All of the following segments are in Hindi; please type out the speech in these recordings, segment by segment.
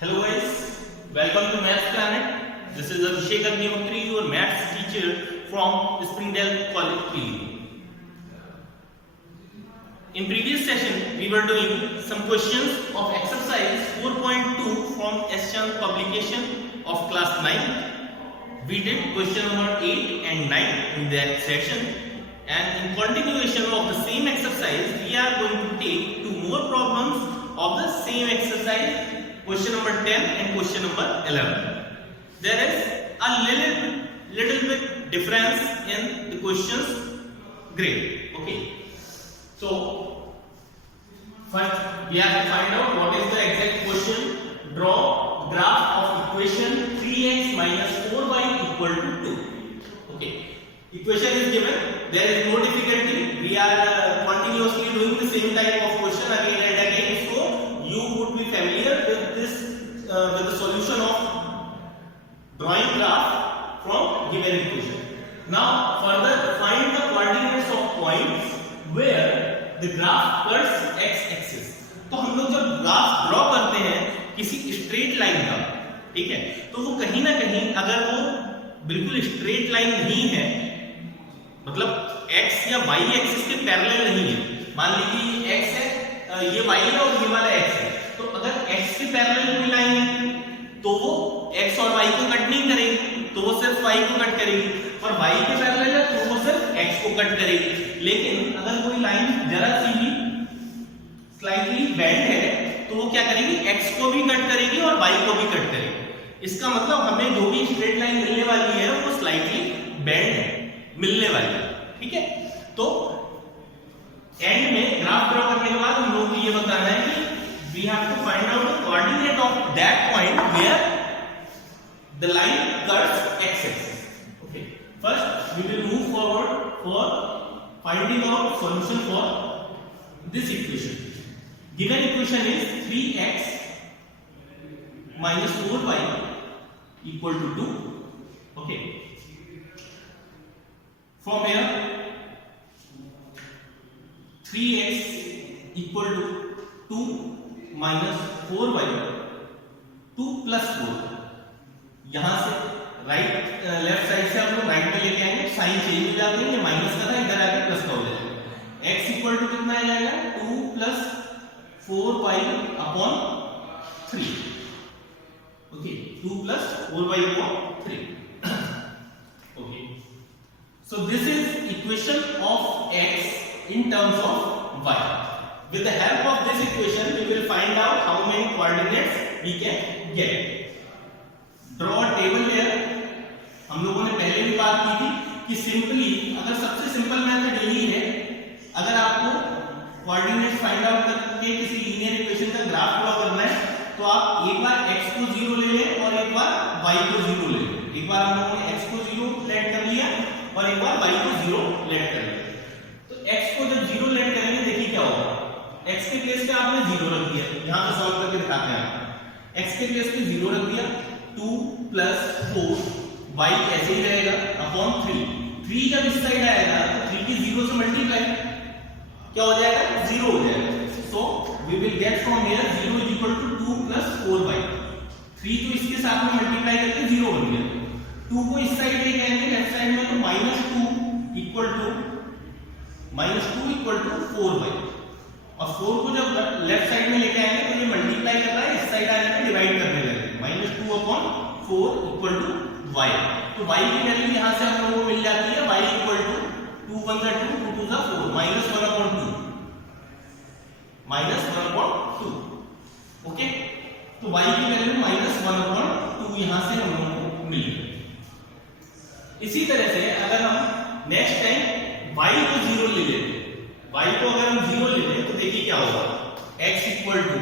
Hello guys, welcome to Maths Planet. This is Abhishek Agnihotri, your maths teacher from Springdale College, Pili. In previous session, we were doing some questions of exercise 4.2 from S-Chance publication of class 9. We did question number 8 and 9 in that session. And in continuation of the same exercise, we are going to take two more problems of the same exercise, question number 10 and question number 11. There is a little bit difference in the questions grade. Okay. So first we have to find out what is the exact question. Draw graph of equation 3x minus 4y equal to 2. Okay. Equation is given. There is no difficulty. We are continuously doing the same type of question again and again. So you would be familiar with this, with the solution of drawing graph from given equation. Now further find the coordinates of points where the graph cuts x-axis. तो हम लोग जब ग्राफ ड्रॉ करते हैं किसी स्ट्रेट लाइन का, ठीक है, तो वो कहीं ना कहीं अगर वो बिल्कुल स्ट्रेट लाइन नहीं है, मतलब x या y एक्सिस के पैरेलल नहीं है, मान लीजिए x है, ये y है और ये वाला x है, तो अगर x के पैरेलल कोई लाइन है तो वो x और y को कट नहीं करेगी, तो वो सिर्फ y को कट करेगी, और y के पैरेलल है तो वो सिर्फ x को कट करेगी. लेकिन अगर कोई लाइन जरा सी भी स्लाइटली बेंड है तो वो क्या करेगी, x को भी कट करेगी और y को भी कट करेगी. इसका मतलब हमें जो भी स्ट्रेट लाइन मिलने वाली है वो स्लाइटली बेंड है मिलने वाली है. ठीक है, तो एंड में ग्राफ ड्रॉ करने के बाद हम लोग को ये बताना है कि we have to find out the coordinate of that point where the line cuts x axis. Okay, first we will move forward for finding out solution for this equation. Given equation is 3x minus 4y equal to 2. Okay, from here 3x equal to 2 minus 4y 2 plus 4. यहां से राइट लेफ्ट साइड से हम लोग राइट में लेके आएंगे, साइन चेंज हो जाता है, ये माइनस का था इधर आके प्लस का हो जाएगा. x इक्वल टू कितना आ जाएगा, 2 plus 4y upon 3. Okay, 2 plus 4y upon 3. Okay, so this is equation of x in terms of y. With the help of this equation we will find out how many coordinates we can get. Draw a table here. हम लोगों ने पहले भी बात की थी कि सिंपली अगर सबसे सिंपल मेथड यही है, अगर आपको कोऑर्डिनेट्स फाइंड आउट करके किसी लीनियर इक्वेशन का ग्राफ ड्रॉ करना है तो आप एक बार x को 0 ले लें और एक बार y को 0 ले लें. एक बार हम लोगों ने x को 0 लेट कर लिया और एक बार y को 0 लेट कर लिया. तो x को जब 0 लेट करेंगे देखिए क्या होगा. x के प्लेस पे आपने 0 रख दिया, यहां पे सॉल्व करके दिखाते हैं. x के प्लेस पे 0 रख दिया, 2 प्लस 4 y ऐसे ही रहेगा अपॉन 3. 3 जब इस साइड आएगा तो 3 की 0 से मल्टीप्लाई क्या हो जाएगा, 0 हो जाएगा. So we will get from here 0 is equal to 2 plus 4y. 3 तो इसके साथ में मल्टीप्लाई करके 0 बन गया. 2 को इस साइड लेके आएंगे लेफ्ट साइड में, तो -2 इक्वल टू 4y. और 4 को जब लेफ्ट साइड में लेके आएंगे तो ये मल्टीप्लाई कर रहा है, इस साइड आने पे डिवाइड करने लगेगा. -2 अपॉन 4 इक्वल टू y. तो y की वैल्यू यहां से हम लोगों को मिल जाती है, y इक्वल टू 2 1 जा 2 2 2 जा 4 -1 अपॉन 2 -1/2. ओके, तो y की वैल्यू -1/2 यहां से हम लोगों को मिल गई. इसी तरह से अगर हम नेक्स्ट टाइम y को 0 ले लेते, y को अगर हम 0 ले लें तो देखिए क्या होगा, x इक्वल टू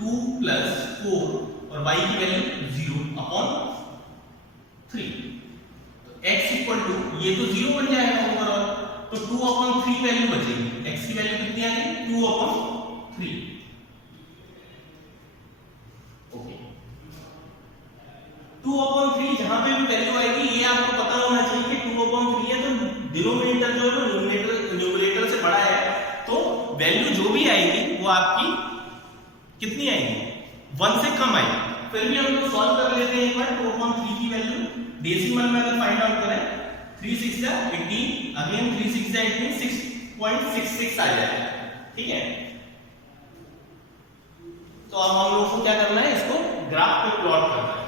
2 प्लस 4 और y की वैल्यू 0 अपॉन 3. तो x इक्वल टू ये तो 0 बन जाएगा ओवरऑल, तो 2 अपॉन 3 वैल्यू बचेगी. x की वैल्यू कितनी आ गई, 2 अपॉन 3. ओके, 2 अपॉन 3 जहां पे भी वैल्यू आएगी ये आपको पता होना चाहिए कि 2 अपॉन 3 है तो डिनोमिनेटर जो है न्यूमरेटर से बड़ा है, तो वैल्यू जो भी आएगी वो आपकी कितनी आएगी? 1 से कम आएगी। फिर भी हम लोग सॉल्व कर लेते हैं एक बार। 2/3 की वैल्यू डेसिमल में अगर फाइंड आउट करें 3 6 जा 18, अगेन 3 6 जा 18, 6.66 आ जाएगा। ठीक है, तो अब हम लोग को क्या करना है, इसको ग्राफ पे प्लॉट करना है।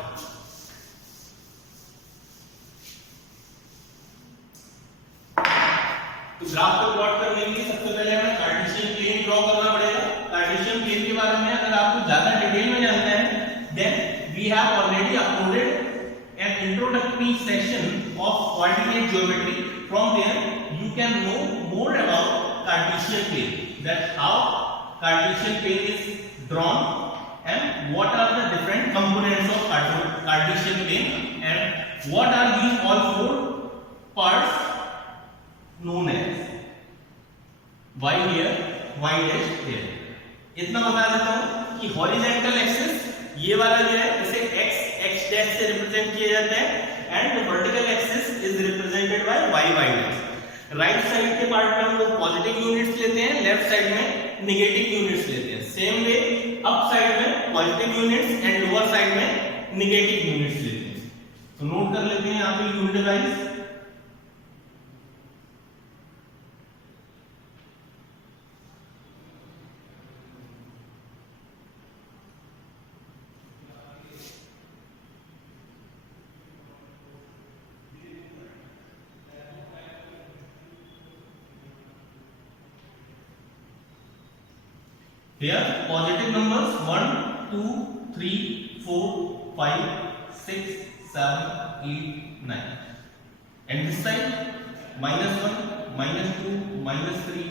तो ग्राफ पे प्लॉट करने के लिए सबसे पहले हमें कार्टेशियन प्लेन ड्रॉ करना पड़ेगा। कार्टेशियन प्लेन के बारे में अगर आपको ज्यादा डिटेल में जानना है, then we have already uploaded an introductory session of coordinate geometry. From there you can know more about Cartesian plane, that how Cartesian plane is drawn and what are the different components of Cartesian plane and what are these all four parts known as y here, y dash here. इतना बता देता हूं कि हॉरिजॉन्टल एक्सिस ये वाला जो है इसे x डैश से रिप्रेजेंट किया जाता है and vertical axis is represented by y dash. Right side के पार्ट में हम लोग पॉजिटिव यूनिट्स लेते हैं, लेफ्ट साइड में नेगेटिव यूनिट्स लेते हैं। सेम वे अप साइड में positive units and lower side में नेगेटिव यूनिट्स लेते हैं। तो नोट कर लेते हैं यहाँ पे unit wise. Here positive numbers 1, 2, 3, 4, 5, 6, 7, 8, 9. And this side -1, -2, -3,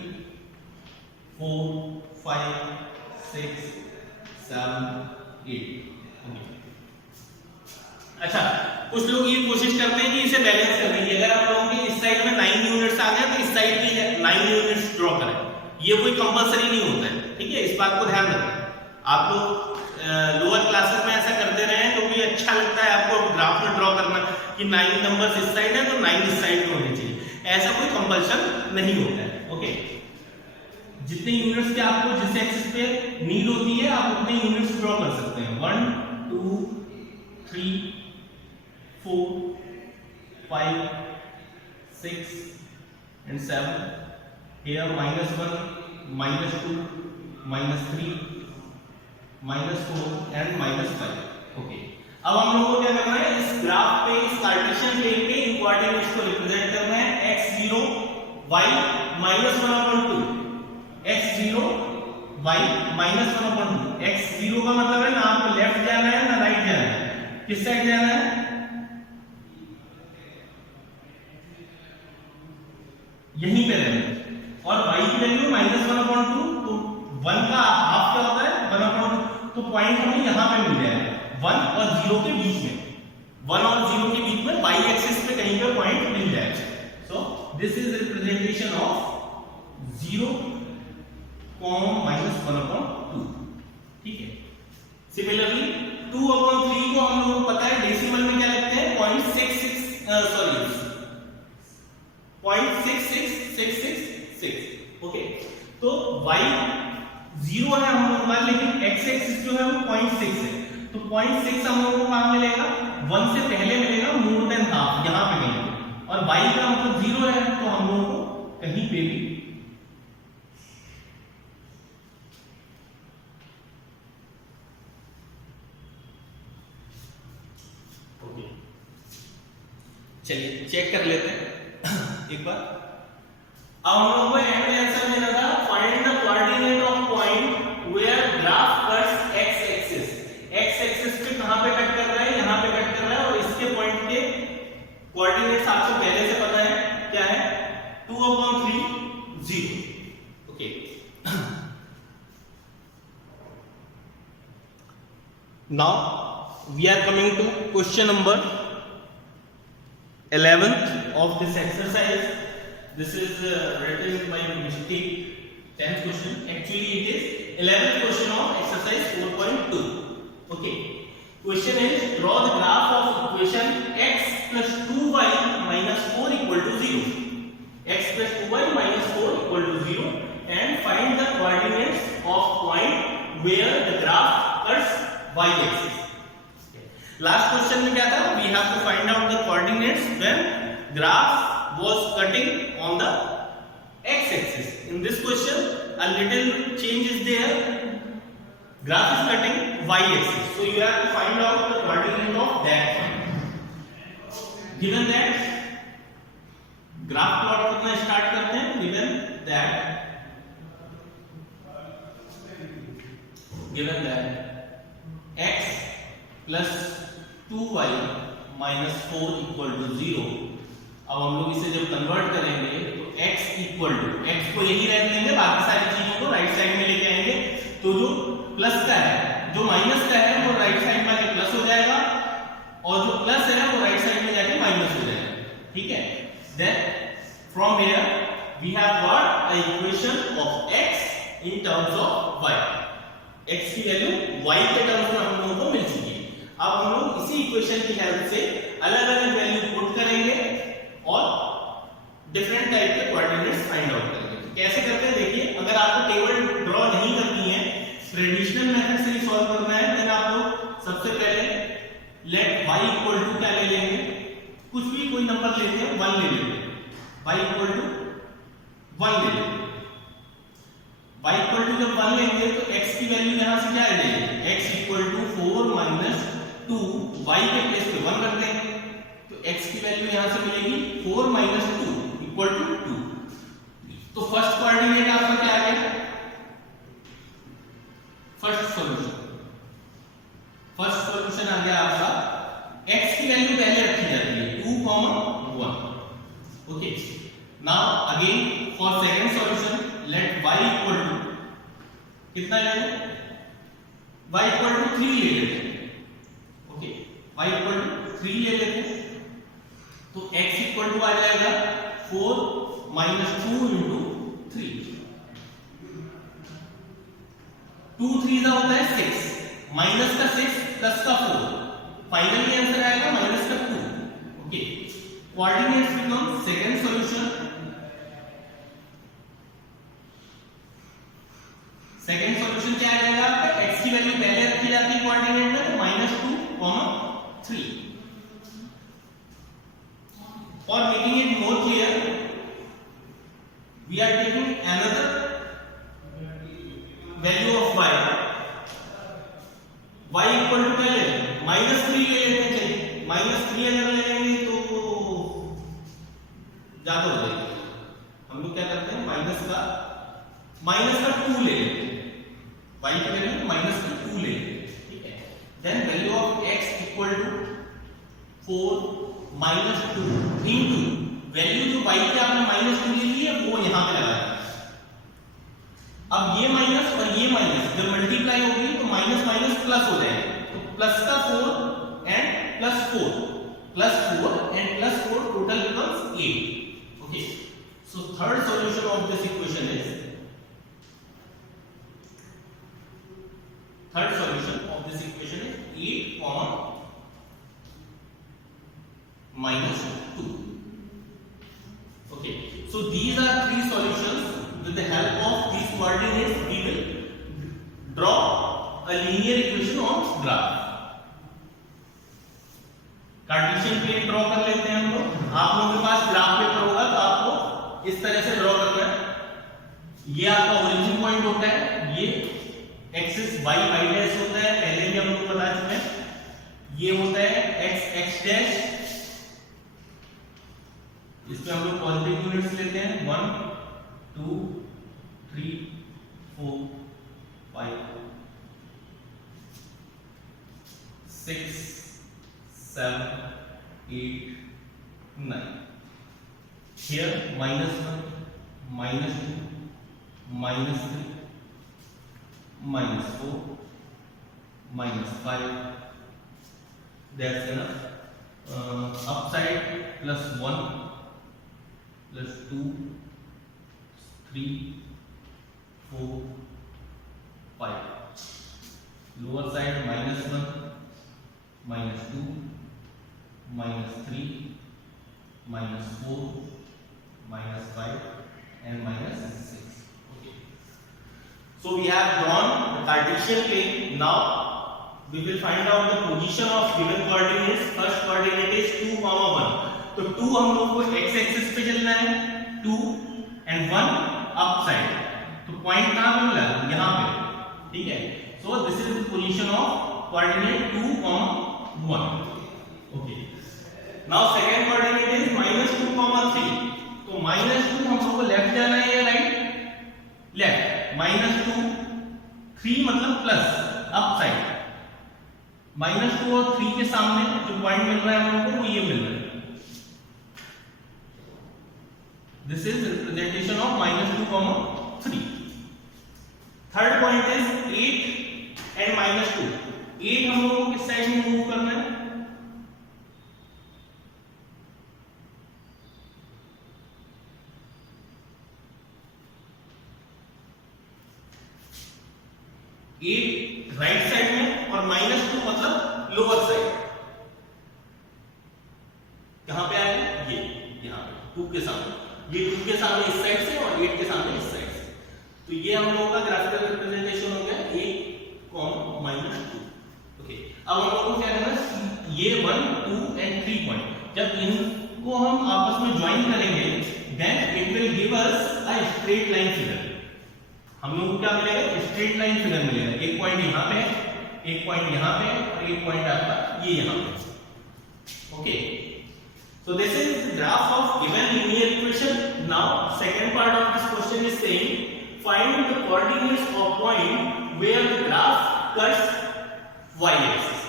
4, 5, 6, 7, 8. अच्छा, कुछ लोग ये कोशिश करते हैं कि इसे बैलेंस करने की। अगर आप लोगों के इस साइड में 9 यूनिट्स आ गए तो इस साइड की 9 यूनिट्स ड्रॉ करें। ये कोई कंपलसरी नहीं होता है, ठीक है, इस बात को ध्यान रखें। आप लोग लोअर क्लासेस में ऐसा करते रहे हैं, क्योंकि अच्छा लगता है आपको ग्राफ में ड्रॉ करना कि 9 नंबर्स इस साइड है तो 9 इस साइड में होने चाहिए। ऐसा कोई कंपल्शन नहीं होता है। ओके, जितने यूनिट्स के आपको जिस एक्सिस पे नीड होती है आप उतने यूनिट्स ड्रॉ कर सकते हैं। 1, 2, 3, 4, 5, 6 and 7. Here -1, -2, -3, -4 and -5. ओके, अब हम लोगों को क्या करना है, इस ग्राफ पे इस कार्टेशियन प्लेन पे इन कोऑर्डिनेट्स को रिप्रेजेंट करना है। x0 y -1/2, x0 y -1/2। x0 का मतलब है ना आपको लेफ्ट जाना है ना राइट जाना है, किस साइड जाना है, यहीं पे रहना है। और y की वैल्यू -1/2, तो 1 का हाफ क्या होता है 1/2, तो पॉइंट हमें यहां पे मिल जाएगा 1 और 0 के बीच में। 1 और 0 के बीच में y एक्सिस पे कहीं पे पॉइंट मिल जाएगा। So this is representation of 0, -1/2। ठीक है, सिमिलरली 2/3 को हम लोगों को पता है डेसिमल में क्या लिखते हैं 0.6666। ओके, तो y 0 है हम लोग का, लेकिन x एक्सिस जो है वो 0.6 है। तो 0.6 हम लोगों को कहां मिलेगा, 1 से पहले मिलेगा मोर देन हाफ, यहां पे मिलेगा। और y का मतलब 0 है तो हम लोगों को कहीं पे भी ओके, चलिए चेक कर लेते हैं एक बार। अब हम लोगों को एंड में आंसर मिला था find the coordinate of point where graph cuts x axis. x axis पे कहां पे कट कर रहा है, यहां पे कट कर रहा है, और इसके पॉइंट के कोऑर्डिनेट्स आपको पहले से पता है क्या है 2/3 0। Okay, now we are coming to question number 11th of this exercise. This is written by mistake 10th question. Actually it is 11th question of exercise 4.2. Okay, question is draw the graph of equation x plus 2y minus 4 equal to 0. X plus 2y minus 4 equal to 0 and find the coordinates of point where the graph cuts y axis. Last question में क्या था? We have to find out the coordinates when graph was cutting on the x axis. In this question, a little change is there. Graph is cutting y axis, so you have to find out the coordinate of that one. Given that, graph plot करना start करते हैं. Given that x plus 2y minus 4 equal to 0. अब हम लोग इसे जब कन्वर्ट करेंगे तो x इक्वल टू, x को यही रहने देंगे, बाकी सारी चीजों को राइट साइड में लेके आएंगे. तो जो प्लस का है, जो माइनस का है वो राइट साइड में आके प्लस हो जाएगा, और जो प्लस है वो राइट साइड में जाके माइनस हो जाएगा. ठीक है. Then from here we have got a equation of x in terms of y. x की वैल्यू y के टर्म्स में हम लोगों को मिल चुकी है. अब हम लोग इसी इक्वेशन की हेल्प से अलग अलग वैल्यू पुट करेंगे और डिफरेंट टाइप के कोऑर्डिनेट्स फाइंड आउट करेंगे. कैसे करते हैं देखिए. अगर आपको टेबल ड्रॉ नहीं करनी है, ट्रेडिशनल मेथड से ही सॉल्व करना है, देन आप लोग सबसे पहले लेट y इक्वल टू क्या ले लेंगे, कुछ भी कोई नंबर लेते हैं, 1 ले लेंगे. y इक्वल टू 1 ले लेंगे. y इक्वल टू जब 1 लेंगे तो x की वैल्यू यहां से क्या लेंगे, x equal to 4 minus 2, y के प्लेस पे 1 रख देंगे. तो x की वैल्यू यहां से मिलेगी 4 माइनस 2 इक्वल टू 2. तो फर्स्ट कोऑर्डिनेट आपका क्या आ गया, फर्स्ट सॉल्यूशन आ गया आपका. x की वैल्यू पहले रखी जाती है 2, 1. Okay. Now again for second solution let y equal to कितना ले लें, y इक्वल टू 3 ले लेते हैं. ओके. y इक्वल टू 3 ले लेते हैं. तो x इक्वल टू आ जाएगा 4 माइनस 2 इंटू 3. 2 3 का होता है 6, माइनस का 6 प्लस का 4, फाइनली आंसर आएगा माइनस का 2. Okay. Coordinates become second solution. Second solution क्या आ जाएगा आपका, x की वैल्यू पहले रखी जाती है कोऑर्डिनेट में, तो -2, 3. For making it more clear, we are taking another value of y. y equal to क्या ले लें, -3 ले लेते हैं. चलिए -3 अगर ले लेंगे तो ज्यादा हो जाएगा. हम लोग क्या करते हैं, माइनस का 2 ले लेते हैं. y की वैल्यू माइनस का 2 ले लेते हैं. ठीक है. Then value of x equal to 4 minus 2 into value जो y के आपने -2 ले ली है वो यहां पे लगाया. अब ये माइनस और ये माइनस जब मल्टीप्लाई होगी तो माइनस माइनस प्लस हो जाएगा. तो प्लस का 4 and plus 4 and plus 4 total becomes 8. Okay. So third solution of this equation is third solution of this equation is 8, minus 2. Okay, so these are three solutions. With the help of these coordinates we will draw a linear equation on graph. Cartesian plane draw कर लेते हैं हम लोग. आप लोगों के पास ग्राफ पेपर होगा तो आपको इस तरह से ड्रॉ करना है. ये आपका ओरिजिन पॉइंट होता है, ये एक्सिस y डैश होता है, पहले भी हम लोग बता चुके हैं. ये होता है x डैश, इसमें हम लोग पॉजिटिव यूनिट्स लेते हैं 1 2 3 4 5 6 7 8 9. Here -1 -2 -3 -4 -5. That's enough. Upside +1 +2 3 4 5. Lower side -1 -2 -3 -4 -5 and -6. Okay. So we have drawn Cartesian plane. Now we will find out the position of given coordinates. First coordinate is 2, 1. तो 2 हम लोग को x एक्सिस पे चलना है, 2 and 1 अप साइड. तो पॉइंट कहां पे मिला? यहां पे. ठीक है. So this is the position of coordinate 2, 1. Okay. Now second coordinate is -2, 3. तो -2 हम लोग को लेफ्ट जाना है या राइट? लेफ्ट. -2, 3 मतलब प्लस अप साइड. -2 और 3 के सामने जो पॉइंट मिल रहा है हम लोग को वो ये मिल रहा है. This is representation of -2, 3. Third point is 8 and -2. 8 हम लोगों को किस साइड में मूव करना है? एट राइट साइड में और -2 मतलब लोअर साइड. कहां पे आएगा? ये यहां पे 2 के सामने. ये 2 के सामने इस साइड से और 8 के सामने इस साइड से. तो ये हम लोगों का ग्राफिकल रिप्रेजेंटेशन हो गया 8, -2. ओके. अब हम लोगों को क्या करना है? ये 1, 2 and 3 पॉइंट जब इनको हम आपस में ज्वाइन करेंगे then it will give us a straight line figure. हम लोगों को क्या मिलेगा? स्ट्रेट लाइन फिगर मिलेगा. एक पॉइंट यहां पे है, एक पॉइंट यहां पे है और एक पॉइंट आपका ये यहां पे. Okay. So this is the graph of given linear equation. Now second part of this question is saying find the coordinates of point where the graph cuts y axis.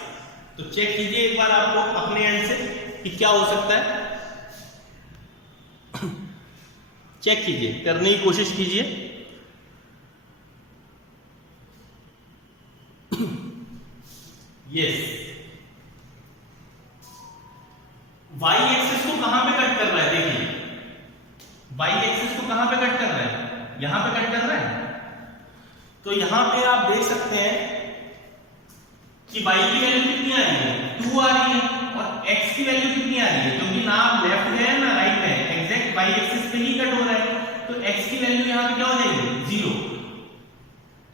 तो चेक कीजिए एक बार आप लोग अपने एंड से कि क्या हो सकता है. चेक कीजिए, करने की कोशिश कीजिए. यस. y एक्सिस को कहां पे कट कर रहा है? देखिए y एक्सिस को कहां पे कट कर रहा है? यहां पे कट कर रहा है. तो यहां पे आप देख सकते हैं कि y की वैल्यू कितनी आ रही है? 2 आ रही है. और x की वैल्यू कितनी आ रही है? क्योंकि ना आप लेफ्ट में है ना राइट में है, एग्जैक्ट y एक्सिस पे ही कट हो रहा है. तो x की वैल्यू यहां पे क्या हो जाएगी? 0.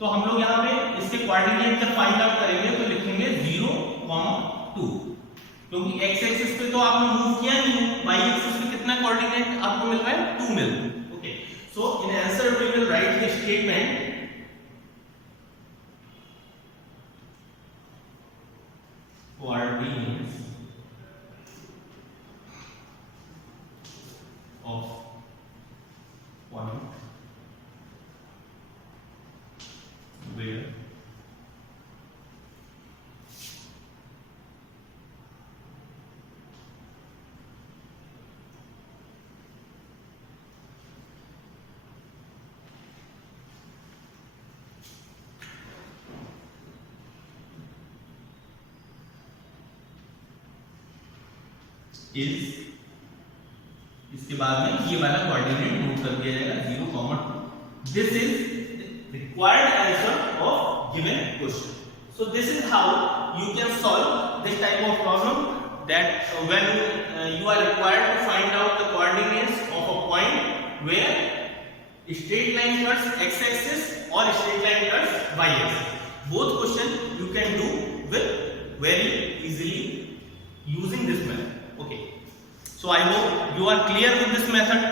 तो हम लोग यहां पे इसके कोऑर्डिनेट जब फाइंड आउट करेंगे तो लिखेंगे 0, 2. क्योंकि x एक्सिस पे तो आपने मूव किया नहीं, y एक्सिस पे कितना कोऑर्डिनेट आपको मिल रहा है? 2 मिल रहा है. Okay. So in answer we will write the statement coordinates of point where is, इसके बाद में ये वाला कोऑर्डिनेट नोट कर दिया जाएगा 0, 2. This is required answer of given question. So this is how you can solve this type of problem, that when you are required to find out the coordinates of a point where straight line cuts x-axis or straight line cuts y-axis. Both question you can do with very easily using this method. Okay, so I hope you are clear with this method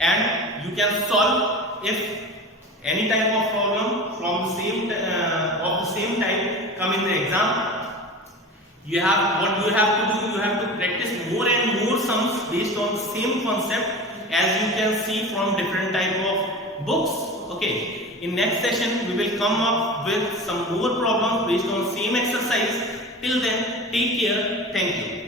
and you can solve if any type of problem from the same type come in the exam. You have what you have to do. You have to practice more and more sums based on the same concept, as you can see from different type of books. Okay, in next session we will come up with some more problems based on same exercise. Till then, take care. Thank you.